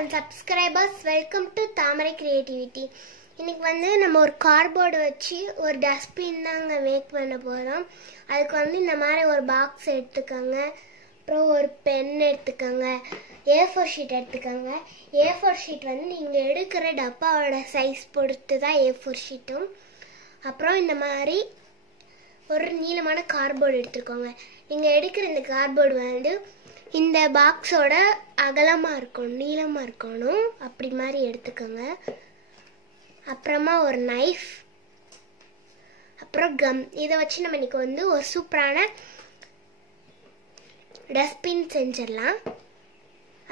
and subscribers, welcome to Tamarai Creativity. இன்னைக்கு வந்து நம்ம ஒரு கார்ட்போர்டு வச்சு ஒரு டஸ்ட்பின் தாங்க மேக் பண்ண போறோம். அதுக்கு வந்து இந்த மாதிரி ஒரு பாக்ஸ் எடுத்துக்கங்க. அப்புறம் ஒரு பென் எடுத்துக்கங்க. A4 ஷீட் எடுத்துக்கங்க. A4 ஷீட் வந்து நீங்க எடுக்கிற டப்பாவோட சைஸ் பொறுத்து தான் A4 ஷீட்டும். அப்புறம் இந்த மாதிரி ஒரு நீளமான கார்ட்போர்டு எடுத்துக்கோங்க. நீங்க எடுக்கிற இந்த கார்ட்போர்டு வந்து இந்த பாக்ஸோட அகலமா இருக்கணும், நீளமா இருக்கணும். அப்படி மாதிரி எடுத்துக்கோங்க. அப்புறமா ஒரு நைஃப், அப்புறம் கம். இதை வச்சு நம்ம இன்னைக்கு வந்து ஒரு சூப்பரான டஸ்ட்பின் செஞ்சிடலாம்.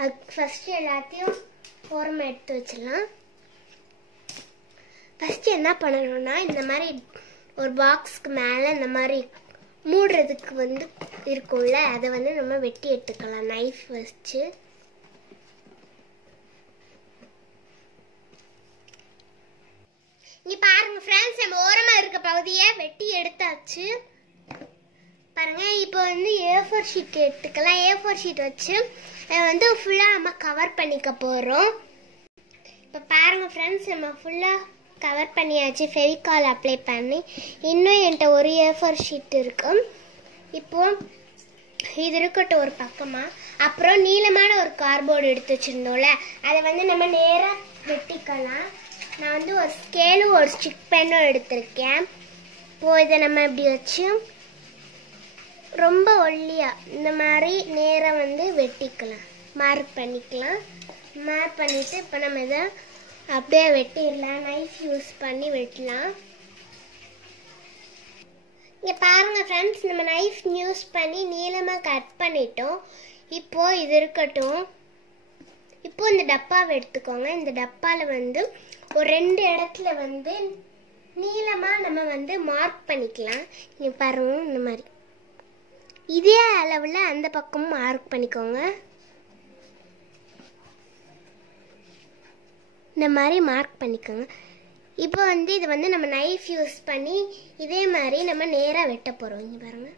அதுக்கு ஃபர்ஸ்ட் எல்லாத்தையும் ஓரமா எடுத்து வச்சிடலாம். ஃபர்ஸ்ட் என்ன பண்ணணும்னா, இந்த மாதிரி ஒரு பாக்ஸ்க்கு மேலே இந்த மாதிரி மூடுறதுக்கு வந்து இருக்கும்ல, அதை வந்து நம்ம வெட்டி எடுத்துக்கலாம் நைஃப் வச்சு. இங்க பாருங்க ஃப்ரெண்ட்ஸ், நம்ம ஓரமா இருக்க பகுதியை வெட்டி எடுத்தாச்சு. பாருங்க, இப்போ வந்து A4 ஷீட் எடுத்துக்கலாம். A4 ஷீட் வச்சு வந்து ஃபுல்லா நம்ம கவர் பண்ணிக்க போறோம். இப்போ பாருங்க ஃப்ரெண்ட்ஸ், நம்ம ஃபுல்லா கவர் பண்ணியாச்சு. ஃபெவிகால் அப்ளை பண்ணி. இன்னும் என்கிட்ட ஒரு A4 ஷீட் இருக்கு. இப்போ இது இருக்கட்டும் ஒரு பக்கமா. அப்புறம் நீளமான ஒரு கார்ட்போர்டு எடுத்து வச்சிருந்தோம்ல, அதை வந்து நம்ம நேரா வெட்டிக்கலாம். நான் வந்து ஒரு ஸ்கேலும் ஒரு ஸ்டிக் பென்னும் எடுத்திருக்கேன். இப்போ இதை நம்ம இப்படி வச்சு ரொம்ப ஒல்லியா இந்த மாதிரி நேரம் வந்து வெட்டிக்கலாம், மார்க் பண்ணிக்கலாம். மார்க் பண்ணிட்டு இப்போ நம்ம இதை அப்படியே வெட்டிடலாம். நைஃப் யூஸ் பண்ணி வெட்டலாம். இங்கே பாருங்க ஃப்ரெண்ட்ஸ், நம்ம நைஃப் யூஸ் பண்ணி நீளமாக கட் பண்ணிட்டோம். இப்போ இது இருக்கட்டும். இப்போ இந்த டப்பாவை எடுத்துக்கோங்க. இந்த டப்பாவில் வந்து ஒரு 2 இடத்துல வந்து நீளமாக நம்ம வந்து மார்க் பண்ணிக்கலாம். இங்கே பாருங்க, இந்த மாதிரி இதே அளவில் அந்த பக்கமும் மார்க் பண்ணிக்கோங்க. இந்த மாதிரி மார்க் பண்ணிக்கோங்க. இப்போ வந்து இது வந்து நம்ம நைஃப் யூஸ் பண்ணி இதே மாதிரி நம்ம நேராக வெட்ட போகிறோம். இங்கே பாருங்க,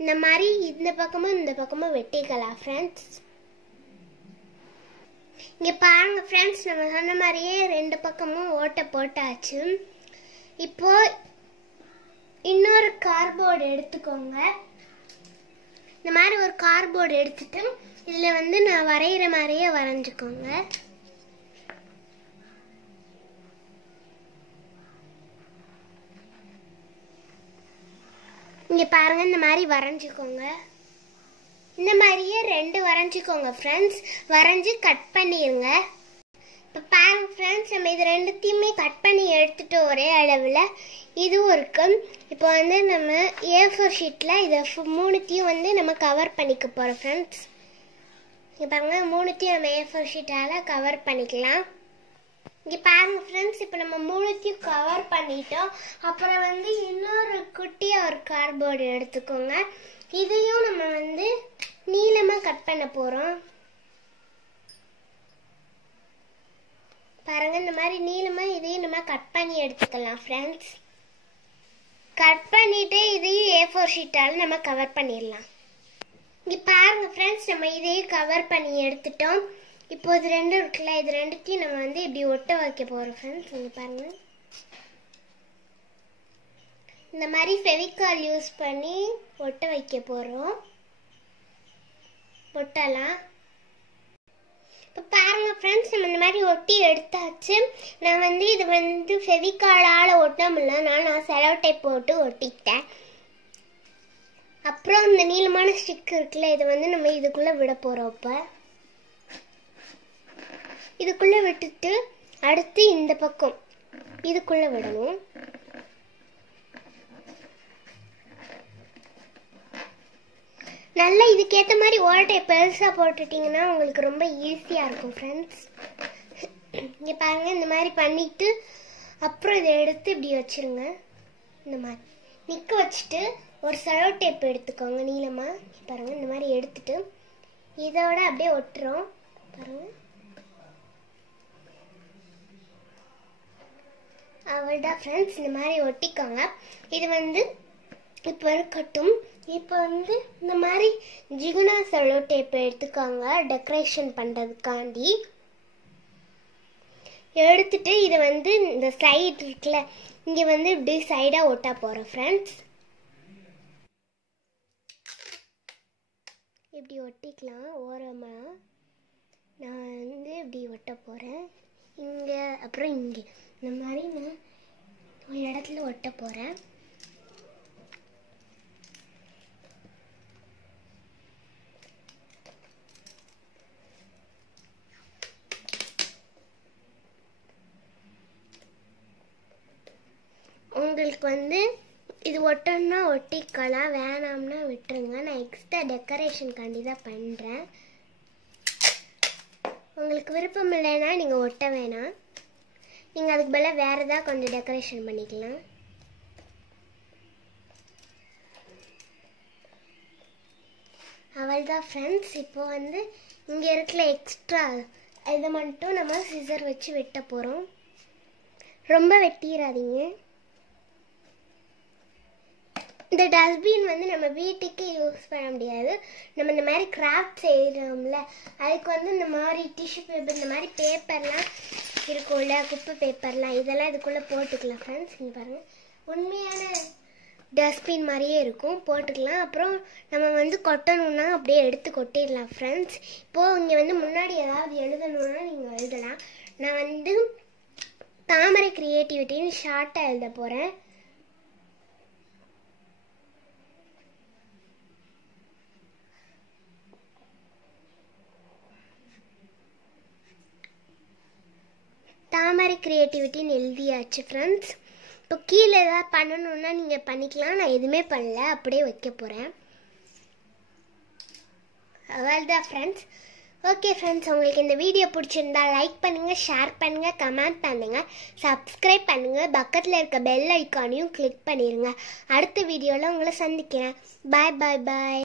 இந்த மாதிரி இந்த பக்கமும் வெட்டிக்கலாம் ஃப்ரெண்ட்ஸ். இங்கே பாருங்க ஃப்ரெண்ட்ஸ், நம்ம சொன்ன மாதிரியே 2 பக்கமும் ஓட்டை போட்டாச்சு. இப்போ இன்னொரு கார்ட்போர்டு எடுத்துக்கோங்க. இந்த மாதிரி ஒரு கார்ட்போர்டு எடுத்துட்டு இதில் வந்து நான் வரைகிற மாதிரியே வரைஞ்சிக்கோங்க. இங்கே பாருங்க, இந்த மாதிரி வரைஞ்சிக்கோங்க. இந்த மாதிரியே 2 வரைஞ்சிக்கோங்க ஃப்ரெண்ட்ஸ். வரைஞ்சி கட் பண்ணிடுங்க. இப்போ பாருங்க ஃப்ரெண்ட்ஸ், நம்ம இது 2த்தையுமே கட் பண்ணி எடுத்துட்டு ஒரே அளவில் இதுவும் இருக்கு. இப்போ வந்து நம்ம A4 ஷீட்டில் இதை 3த்தையும் வந்து நம்ம கவர் பண்ணிக்க போகிறோம் ஃப்ரெண்ட்ஸ். இங்கே பாருங்க, 3த்தையும் நம்ம A4 ஷீட்டால் கவர் பண்ணிக்கலாம். இங்கே பாருங்க ஃப்ரெண்ட்ஸ், இப்போ நம்ம 3த்தையும் கவர் பண்ணிட்டோம். அப்புறம் வந்து இன்னொரு குட்டியாக ஒரு கார்ட்போர்டு எடுத்துக்கோங்க. இதையும் நம்ம வந்து நீளமாக கட் பண்ண போகிறோம். பாருங்க, இந்த மாதிரி நீளமாக இதையும் நம்ம கட் பண்ணி எடுத்துக்கலாம் ஃப்ரெண்ட்ஸ். கட் பண்ணிட்டு இதையும் A4 ஷீட்டால் நம்ம கவர் பண்ணிடலாம். இங்கே பாருங்க ஃப்ரெண்ட்ஸ், நம்ம இதையும் கவர் பண்ணி எடுத்துட்டோம். இப்போ இது 2 இருக்குல்ல, இது 2த்தையும் நம்ம வந்து இப்படி ஒட்ட வைக்க போகிறோம் ஃப்ரெண்ட்ஸ். இங்கே பாருங்க, இந்த மாதிரி ஃபெவிகால் யூஸ் பண்ணி ஒட்ட வைக்க போகிறோம். ஒட்டலாம். இப்போ பாருங்க ஃப்ரெண்ட்ஸ், நம்ம இந்த மாதிரி ஒட்டி எடுத்தாச்சு. நான் வந்து இது வந்து ஃபெவிகாலால் ஒட்ட முடியல, நான் செலோ டேப் போட்டு ஒட்டிக்கிட்டேன். அப்புறம் இந்த நீளமான ஸ்டிக் இருக்குல்ல, இதை வந்து நம்ம இதுக்குள்ளே விட போகிறோம். இப்போ இதுக்குள்ளே விட்டுட்டு அடுத்து இந்த பக்கம் இதுக்குள்ளே விடணும். நல்லா இதுக்கேற்ற மாதிரி ஓட்டை பெருசாக போட்டுட்டிங்கன்னா உங்களுக்கு ரொம்ப ஈஸியாக இருக்கும் ஃப்ரெண்ட்ஸ். இங்கே பாருங்கள், இந்த மாதிரி பண்ணிவிட்டு அப்புறம் இதை எடுத்து இப்படி வச்சுருங்க. இந்த மாதிரி நிற்க வச்சுட்டு ஒரு செலோ டேப் எடுத்துக்கோங்க நீளமாக. பாருங்கள், இந்த மாதிரி எடுத்துட்டு இதோட அப்படியே ஒட்டுறோம். பாருங்கள், அவ்வளோதான் ஃப்ரெண்ட்ஸ். இந்த மாதிரி ஒட்டிக்கோங்க. இது வந்து இப்போ இருக்கட்டும். இப்போ வந்து இந்த மாதிரி ஜிகுனா செல்லோ டேப் எடுத்துக்காங்க டெக்கரேஷன் பண்ணுறதுக்காண்டி. எடுத்துட்டு இதை வந்து இந்த சைடு இருக்குல்ல, இங்கே வந்து இப்படி சைடாக ஒட்டா போகிறேன் ஃப்ரெண்ட்ஸ். இப்படி ஒட்டிக்கலாம் ஓரமாக. நான் வந்து இப்படி ஒட்ட போகிறேன் இங்கே, அப்புறம் இங்கே இந்த மாதிரி நான் ஒரு இடத்துல ஒட்ட போகிறேன். உங்களுக்கு வந்து இது ஒட்டணும்னா ஒட்டிக்கலாம், வேணாம்னா விட்டுருங்க. நான் எக்ஸ்ட்ரா டெக்கரேஷனுக்காண்டி தான் பண்ணுறேன். உங்களுக்கு விருப்பம் இல்லைன்னா நீங்கள் ஒட்ட வேணாம், நீங்கள் அதுக்கு பதிலாக வேறு ஏதாவது கொஞ்சம் டெக்கரேஷன் பண்ணிக்கலாம். அவள்தான் ஃப்ரெண்ட்ஸ். இப்போ வந்து இங்கே இருக்கிற எக்ஸ்ட்ரா இதை மட்டும் நம்ம சிசர் வச்சு வெட்ட போகிறோம். ரொம்ப வெட்டிடாதீங்க. இந்த டஸ்ட்பின் வந்து நம்ம வீட்டுக்கு யூஸ் பண்ண முடியாது. நம்ம இந்த மாதிரி கிராஃப்ட் செய்கிறோம்ல, அதுக்கு வந்து இந்த மாதிரி டிஷ்யூ பேப்பர், இந்த மாதிரி பேப்பர்லாம் இருக்கும்ல, குப்பை பேப்பர்லாம், இதெல்லாம் இதுக்குள்ளே போட்டுக்கலாம் ஃப்ரெண்ட்ஸ். இங்கே பாருங்கள், உண்மையான டஸ்ட்பின் மாதிரியே இருக்கும், போட்டுக்கலாம். அப்புறம் நம்ம வந்து கொட்டணுன்னா அப்படியே எடுத்து கொட்டிடலாம் ஃப்ரெண்ட்ஸ். இப்போது இங்கே வந்து முன்னாடி ஏதாவது எழுதணுன்னா நீங்கள் எழுதலாம். நான் வந்து தாமரை கிரியேட்டிவிட்டின்னு ஷார்ட்டாக எழுத போகிறேன். தாமரை கிரியேட்டிவிட்டின்னு எழுதியாச்சு ஃப்ரெண்ட்ஸ். இப்போ கீழே ஏதாவது பண்ணணுன்னா நீங்கள் பண்ணிக்கலாம். நான் எதுவுமே பண்ணல, அப்படியே வைக்க போகிறேன். அவ்வளோதான் ஃப்ரெண்ட்ஸ். ஓகே ஃப்ரெண்ட்ஸ், உங்களுக்கு இந்த வீடியோ பிடிச்சிருந்தா லைக் பண்ணுங்கள், ஷேர் பண்ணுங்கள், கமெண்ட் பண்ணுங்கள், சப்ஸ்கிரைப் பண்ணுங்கள், பக்கத்தில் இருக்க பெல் ஐக்கானையும் கிளிக் பண்ணிடுங்க. அடுத்த வீடியோவில் உங்களை சந்திக்கிறேன். பாய் பாய் பாய்.